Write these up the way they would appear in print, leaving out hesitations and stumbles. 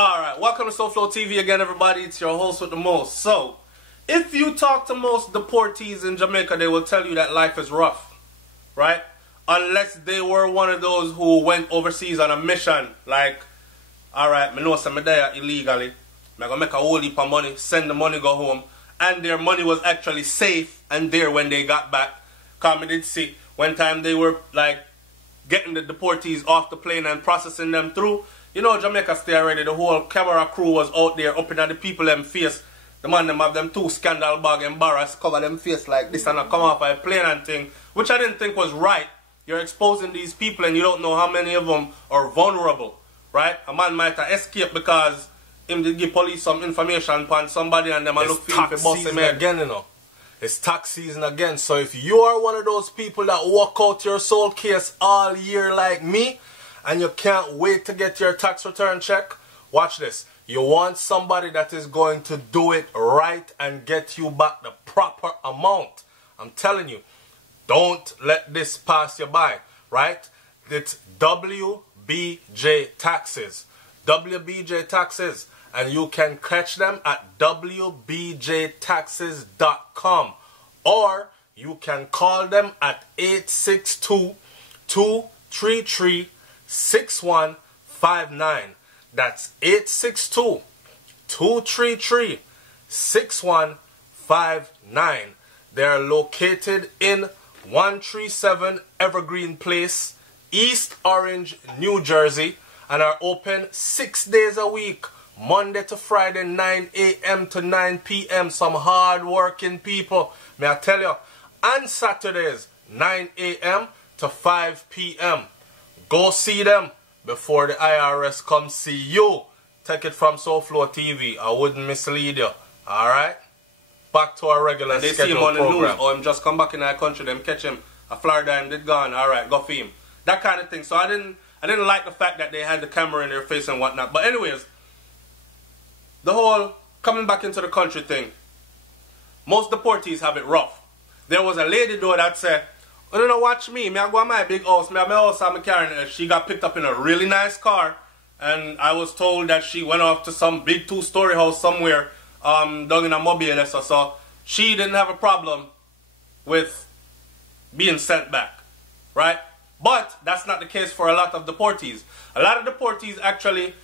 Alright, welcome to SouFLoTV again, everybody. It's your host with the most. So, if you talk to most deportees in Jamaica, they will tell you that life is rough, right? Unless they were one of those who went overseas on a mission, like, alright, I know I'm there illegally, I'm going to make a whole heap of money, send the money, go home, and their money was actually safe and there when they got back. Because I did see, one time they were, like, getting the deportees off the plane and processing them through. You know, Jamaica stay already, the whole camera crew was out there up in the people them face. The man them have them two scandal bag embarrassed, cover them face like this and come off a plane and thing, which I didn't think was right. You're exposing these people and you don't know how many of them are vulnerable, right? A man might have escaped because him did give police some information upon somebody and them look for him for bust him again, you know. It's tax season again, so if you are one of those people that walk out your soul case all year like me, and you can't wait to get your tax return check, watch this. You want somebody that is going to do it right and get you back the proper amount. I'm telling you, don't let this pass you by, right? It's WBJ Taxes. WBJ Taxes. And you can catch them at WBJTaxes.com. Or you can call them at 862-233-6159. That's 862-233-6159. They are located in 137 Evergreen Place, East Orange, New Jersey, and are open 6 days a week, Monday to Friday, 9 a.m. to 9 p.m. Some hard-working people, may I tell you. And Saturdays, 9 a.m. to 5 p.m. Go see them before the IRS comes see you. Take it from SouFLoTV. I wouldn't mislead you. Alright? Back to our regular schedule program. They see him on the news, or him just come back in our country, them catch him. A Florida and did gone. Alright, go for him. That kind of thing. So I didn't like the fact that they had the camera in their face and whatnot. But anyways, the whole coming back into the country thing. Most deportees have it rough. There was a lady though that said, "Oh, no, watch me. I go to my big house. My house I'm carrying her." She got picked up in a really nice car. And I was told that she went off to some big 2-story house somewhere down in a mobile. So she didn't have a problem with being sent back. Right? But that's not the case for a lot of deportees. A lot of deportees actually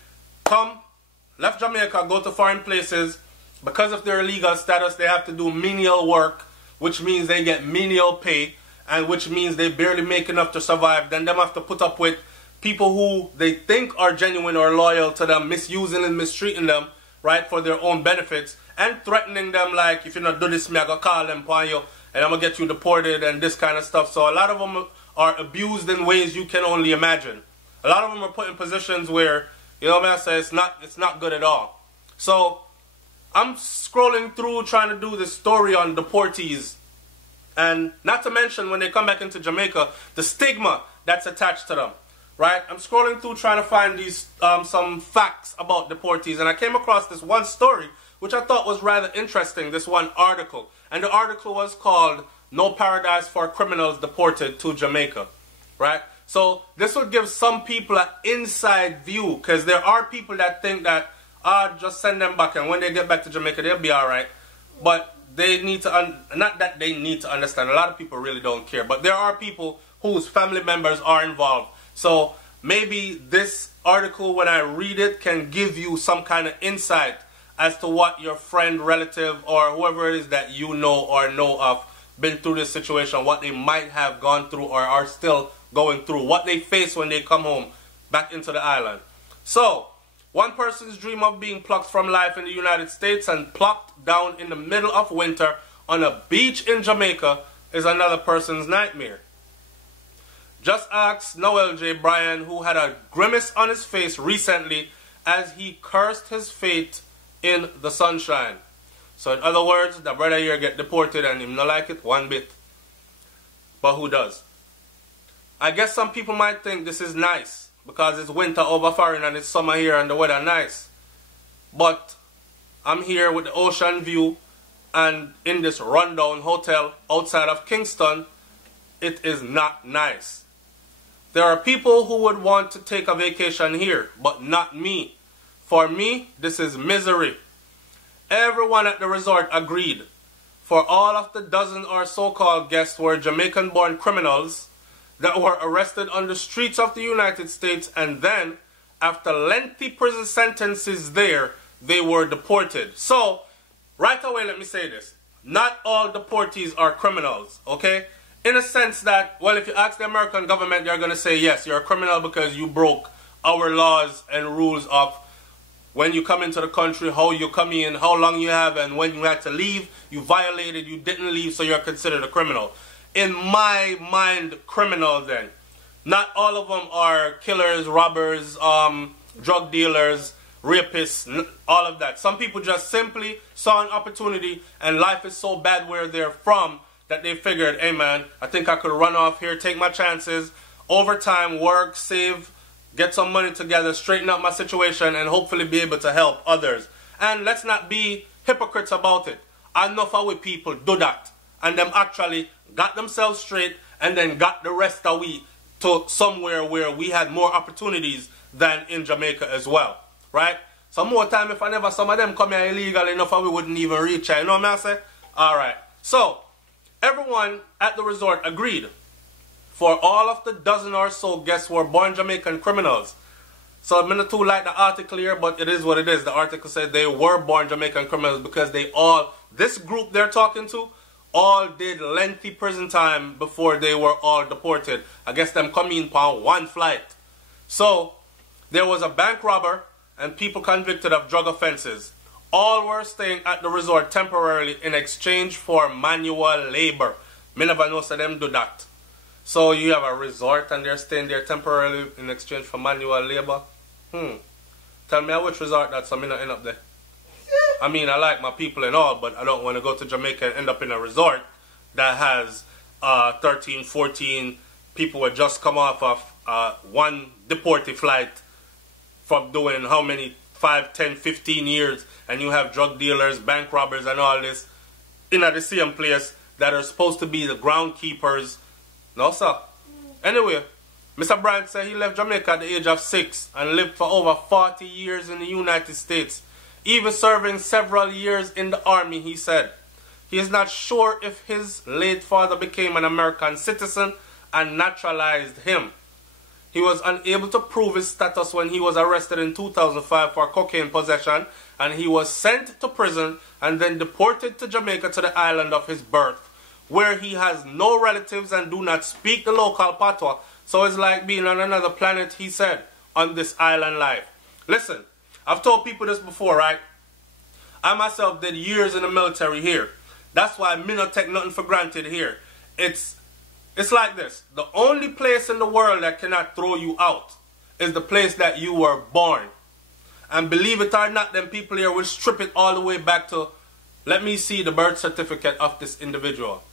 come, left Jamaica, go to foreign places. Because of their illegal status, they have to do menial work, which means they get menial pay, and which means they barely make enough to survive. Then them have to put up with people who they think are genuine or loyal to them, misusing and mistreating them, right, for their own benefits, and threatening them like, if you not do this, me I gonna call them upon you, and I'm gonna get you deported, and this kind of stuff. So a lot of them are abused in ways you can only imagine. A lot of them are put in positions where, you know what I say, it's not good at all. So I'm scrolling through trying to do this story on deportees. And not to mention, when they come back into Jamaica, the stigma that's attached to them, right? I'm scrolling through trying to find these some facts about deportees, and I came across this one story, which I thought was rather interesting, this one article. And the article was called, "No Paradise for Criminals Deported to Jamaica," right? So this will give some people an inside view, because there are people that think that, just send them back, and when they get back to Jamaica, they'll be alright. But they need to, not that they need to understand, a lot of people really don't care, but there are people whose family members are involved. So maybe this article, when I read it, can give you some kind of insight as to what your friend, relative, or whoever it is that you know or know of been through this situation, what they might have gone through or are still going through, what they face when they come home back into the island. So, one person's dream of being plucked from life in the United States and plucked down in the middle of winter on a beach in Jamaica is another person's nightmare. Just ask Noel J. Bryan, who had a grimace on his face recently as he cursed his fate in the sunshine. So in other words, the brother here get deported and him not like it one bit. But who does? I guess some people might think this is nice because it's winter over foreign and it's summer here and the weather nice. But I'm here with the ocean view, and in this rundown hotel outside of Kingston, it is not nice. There are people who would want to take a vacation here, but not me. For me, this is misery. Everyone at the resort agreed. For all of the dozen or so-called guests were Jamaican-born criminals that were arrested on the streets of the United States, and then, after lengthy prison sentences there, they were deported. So, right away, let me say this. Not all deportees are criminals, okay? In a sense that, well, if you ask the American government, they're going to say, yes, you're a criminal because you broke our laws and rules of when you come into the country, how you come in, how long you have, and when you had to leave. You violated, you didn't leave, so you're considered a criminal. In my mind, criminal then. Not all of them are killers, robbers, drug dealers, rapists, all of that. Some people just simply saw an opportunity, and life is so bad where they're from that they figured, hey man, I think I could run off here, take my chances, overtime, work, save, get some money together, straighten out my situation, and hopefully be able to help others. And let's not be hypocrites about it. Enough of we people do that, and them actually got themselves straight and then got the rest of we to somewhere where we had more opportunities than in Jamaica as well, right? Some more time, if I never some of them come here illegal enough, we wouldn't even reach here. You know what I'm saying? Alright. So, everyone at the resort agreed. For all of the dozen or so guests were born Jamaican criminals. So I'm not too like the article here, but it is what it is. The article said they were born Jamaican criminals because they all, this group they're talking to, all did lengthy prison time before they were all deported. I guess them coming on one flight. So, there was a bank robber and people convicted of drug offenses. All were staying at the resort temporarily in exchange for manual labor. Me never know so them do that. So you have a resort and they're staying there temporarily in exchange for manual labor? Tell me which resort that's, so I'm not end up there. I mean, I like my people and all, but I don't want to go to Jamaica and end up in a resort that has 13, 14 people who just come off of one deportee flight from doing how many, 5, 10, 15 years, and you have drug dealers, bank robbers and all this in the same place that are supposed to be the groundkeepers. No, sir. Anyway, Mr. Bryant said he left Jamaica at the age of 6 and lived for over 40 years in the United States, even serving several years in the army, he said. He is not sure if his late father became an American citizen and naturalized him. He was unable to prove his status when he was arrested in 2005 for cocaine possession, and he was sent to prison and then deported to Jamaica, to the island of his birth, where he has no relatives and do not speak the local patois. So it's like being on another planet, he said, on this island life. Listen, I've told people this before, right? I myself did years in the military here. That's why me not take nothing for granted here. It's like this. The only place in the world that cannot throw you out is the place that you were born. And believe it or not, them people here will strip it all the way back to, let me see the birth certificate of this individual.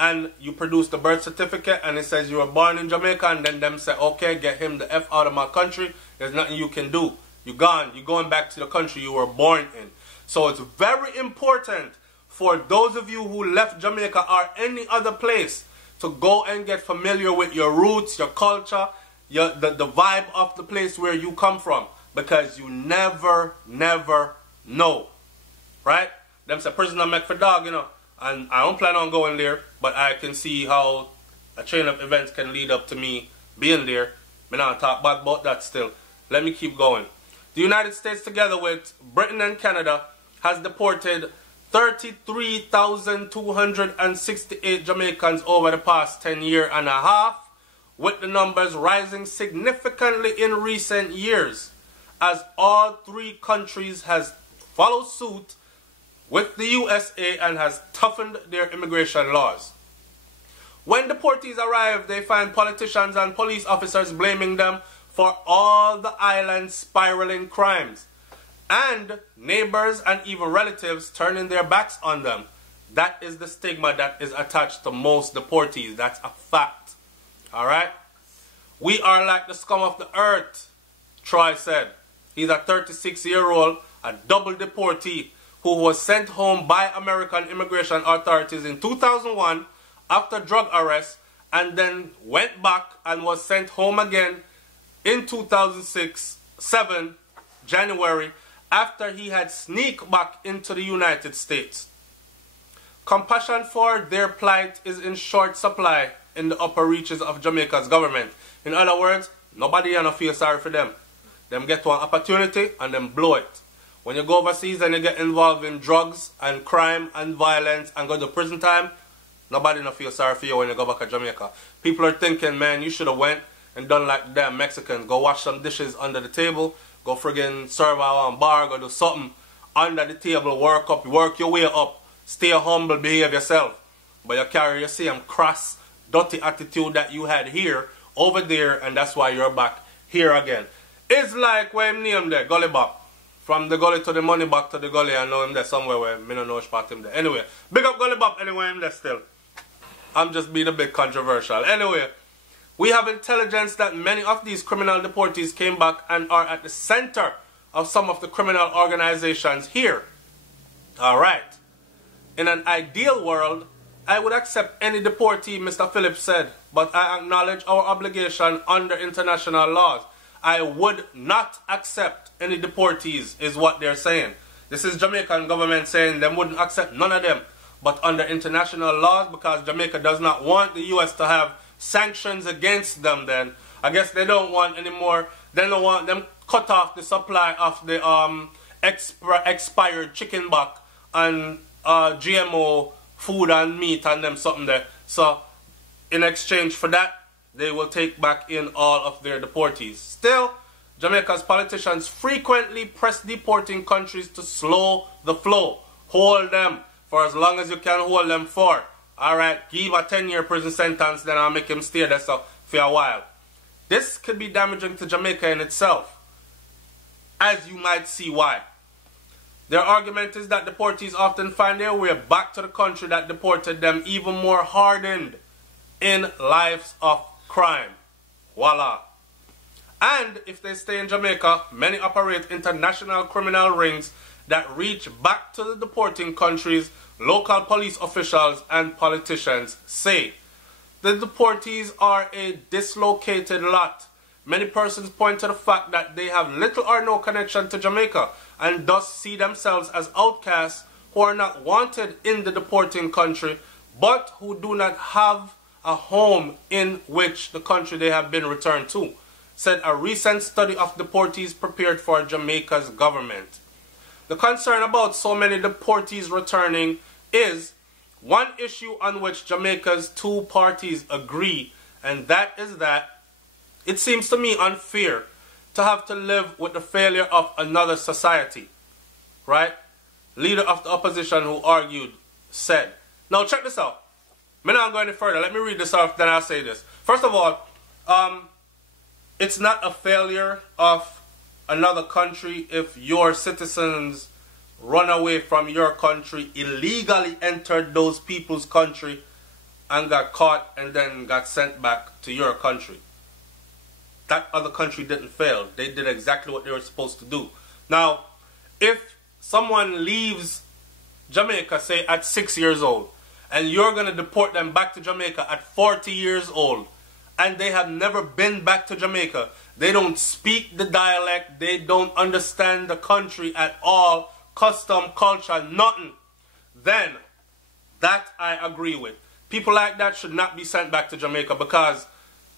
And you produce the birth certificate and it says you were born in Jamaica, and then them say, okay, get him the F out of my country. There's nothing you can do. You're gone. You're going back to the country you were born in. So it's very important for those of you who left Jamaica or any other place to go and get familiar with your roots, your culture, the vibe of the place where you come from. Because you never know. Right? Them say prisoner make for dog, you know. And I don't plan on going there, but I can see how a chain of events can lead up to me being there. Me not talk bad about that still. Let me keep going. The United States, together with Britain and Canada, has deported 33,268 Jamaicans over the past 10 years and a half, with the numbers rising significantly in recent years, as all three countries has followed suit with the USA and has toughened their immigration laws. When deportees arrive, they find politicians and police officers blaming them for all the island's spiraling crimes, and neighbors and even relatives turning their backs on them. That is the stigma that is attached to most deportees. That's a fact. Alright? We are like the scum of the earth, Troy said. He's a 36-year-old, a double deportee, who was sent home by American immigration authorities in 2001 after drug arrest, and then went back and was sent home again in 2006-07 January after he had sneaked back into the United States. Compassion for their plight is in short supply in the upper reaches of Jamaica's government. In other words, nobody gonna feel sorry for them. Them get one opportunity and then blow it. When you go overseas and you get involved in drugs and crime and violence and go to prison time, nobody gonna feel sorry for you when you go back to Jamaica. People are thinking, man, you should have went and done like damn Mexicans. Go wash some dishes under the table. Go friggin' serve out on bar. Go do something under the table. Work your way up. Stay humble, behave yourself. But you carry the same crass, dirty attitude that you had here, over there, and that's why you're back here again. It's like where him name there, Gully Bop. From the gully to the money, back to the gully. I know him there somewhere where me don't know which part him there. Anyway, big up Gully Bop anyway him there still. I'm just being a bit controversial. Anyway, we have intelligence that many of these criminal deportees came back and are at the center of some of the criminal organizations here. Alright. In an ideal world, I would accept any deportee, Mr. Phillips said, but I acknowledge our obligation under international laws. I would not accept any deportees, is what they're saying. This is Jamaican government saying they wouldn't accept none of them. But under international laws, because Jamaica does not want the U.S. to have sanctions against them, then I guess they don't want any more. They don't want them cut off the supply of the expired chicken back and GMO food and meat and them something there. So in exchange for that, they will take back in all of their deportees. Still, Jamaica's politicians frequently press deporting countries to slow the flow. Hold them for as long as you can hold them for. Alright, give a 10-year prison sentence, then I'll make him stay there for a while. This could be damaging to Jamaica in itself, as you might see why. Their argument is that deportees often find their way back to the country that deported them even more hardened in lives of crime. Voila. And if they stay in Jamaica, many operate international criminal rings that reach back to the deporting countries, local police officials and politicians say. The deportees are a dislocated lot. Many persons point to the fact that they have little or no connection to Jamaica and thus see themselves as outcasts who are not wanted in the deporting country but who do not have a home in which the country they have been returned to, said a recent study of deportees prepared for Jamaica's government. The concern about so many deportees returning is one issue on which Jamaica's two parties agree, and that is that it seems to me unfair to have to live with the failure of another society. Right? Leader of the opposition who argued said. Now check this out. I'm not going any further. Let me read this off, then I'll say this. First of all, it's not a failure of another country if your citizens run away from your country, illegally entered those people's country and got caught and then got sent back to your country. That other country didn't fail. They did exactly what they were supposed to do. Now, if someone leaves Jamaica, say at 6 years old, and you're going to deport them back to Jamaica at 40 years old, and they have never been back to Jamaica, they don't speak the dialect, they don't understand the country at all, custom, culture, nothing, then that I agree with. People like that should not be sent back to Jamaica because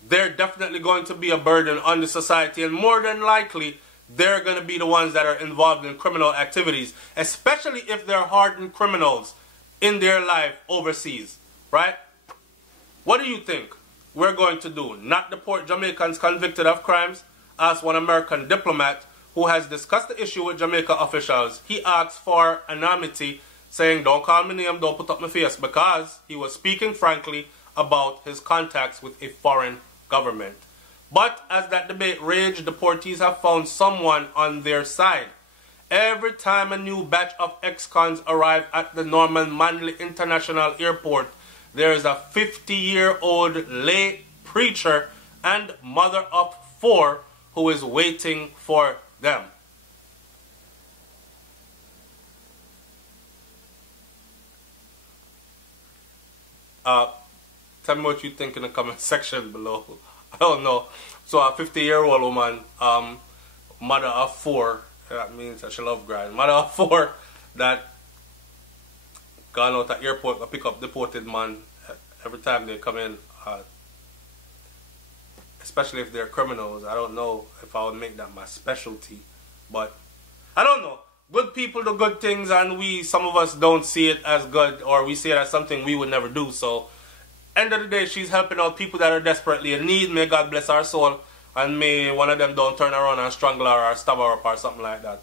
they're definitely going to be a burden on the society, and more than likely they're going to be the ones that are involved in criminal activities, especially if they're hardened criminals in their life overseas, right? What do you think we're going to do? Not deport Jamaicans convicted of crimes? Asked one American diplomat who has discussed the issue with Jamaica officials. He asked for anonymity, saying, don't call me name, don't put up my face, because he was speaking frankly about his contacts with a foreign government. But as that debate raged, deportees have found someone on their side. Every time a new batch of ex-cons arrive at the Norman Manley International Airport, there is a 50-year-old lay preacher and mother of 4 who is waiting for them. Tell me what you think in the comment section below. I don't know. So a 50-year-old woman, mother of 4, That means that she love grind. Mother of 4 that gone out at airport to pick up deported man every time they come in. Especially if they're criminals. I don't know if I would make that my specialty. But I don't know. Good people do good things, and some of us don't see it as good, or we see it as something we would never do. So, end of the day, she's helping out people that are desperately in need. May God bless our soul, and may one of them don't turn around and strangle her or stab her up or something like that.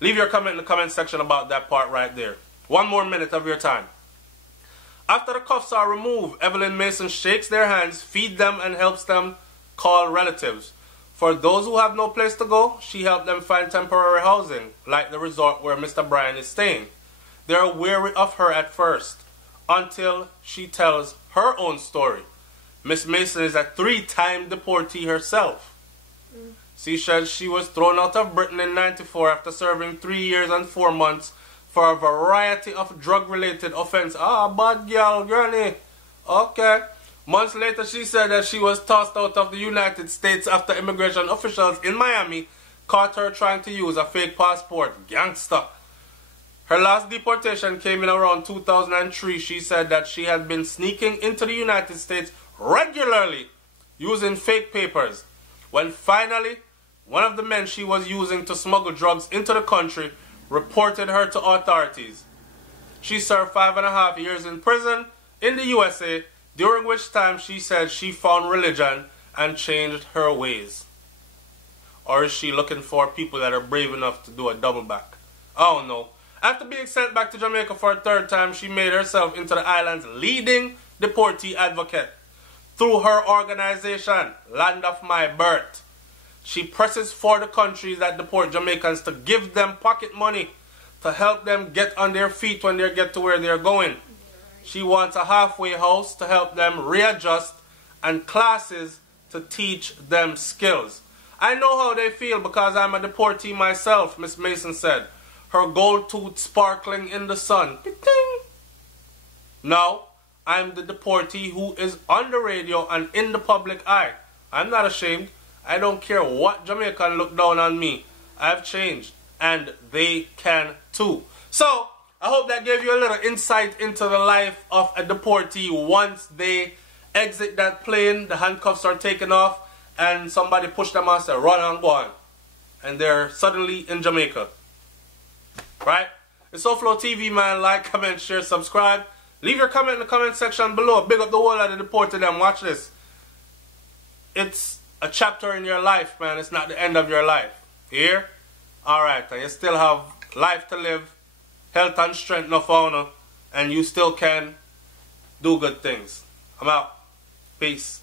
Leave your comment in the comment section about that part right there. 1 more minute of your time. After the cuffs are removed, Evelyn Mason shakes their hands, feeds them, and helps them call relatives. For those who have no place to go, she helped them find temporary housing, like the resort where Mr. Brian is staying. They are wary of her at first, until she tells her own story. Miss Mason is a 3-time deportee herself. She said she was thrown out of Britain in '94 after serving 3 years and 4 months for a variety of drug-related offenses. Ah, bad girl, granny. Okay. Months later, she said that she was tossed out of the United States after immigration officials in Miami caught her trying to use a fake passport. Gangster. Her last deportation came in around 2003. She said that she had been sneaking into the United States regularly using fake papers. When finally, one of the men she was using to smuggle drugs into the country reported her to authorities. She served 5.5 years in prison in the USA, during which time she said she found religion and changed her ways. Or is she looking for people that are brave enough to do a double back? I don't know. After being sent back to Jamaica for a 3rd time, she made herself into the island's leading deportee advocate. Through her organization, Land of My Birth, she presses for the countries that deport Jamaicans to give them pocket money to help them get on their feet when they get to where they're going. She wants a halfway house to help them readjust and classes to teach them skills. I know how they feel because I'm a deportee myself, Miss Mason said, her gold tooth sparkling in the sun. Ding. Now, I'm the deportee who is on the radio and in the public eye. I'm not ashamed. I don't care what Jamaican look down on me. I've changed, and they can too. So, I hope that gave you a little insight into the life of a deportee once they exit that plane, the handcuffs are taken off, and somebody push them out and say, run and go on. And they're suddenly in Jamaica. Right? It's SouFLoTV, man. Like, comment, share, subscribe. Leave your comment in the comment section below. Big up the whole of the deported them. Watch this. It's a chapter in your life, man. It's not the end of your life. Here? Alright, and you still have life to live, health and strength no fauna, and you still can do good things. I'm out. Peace.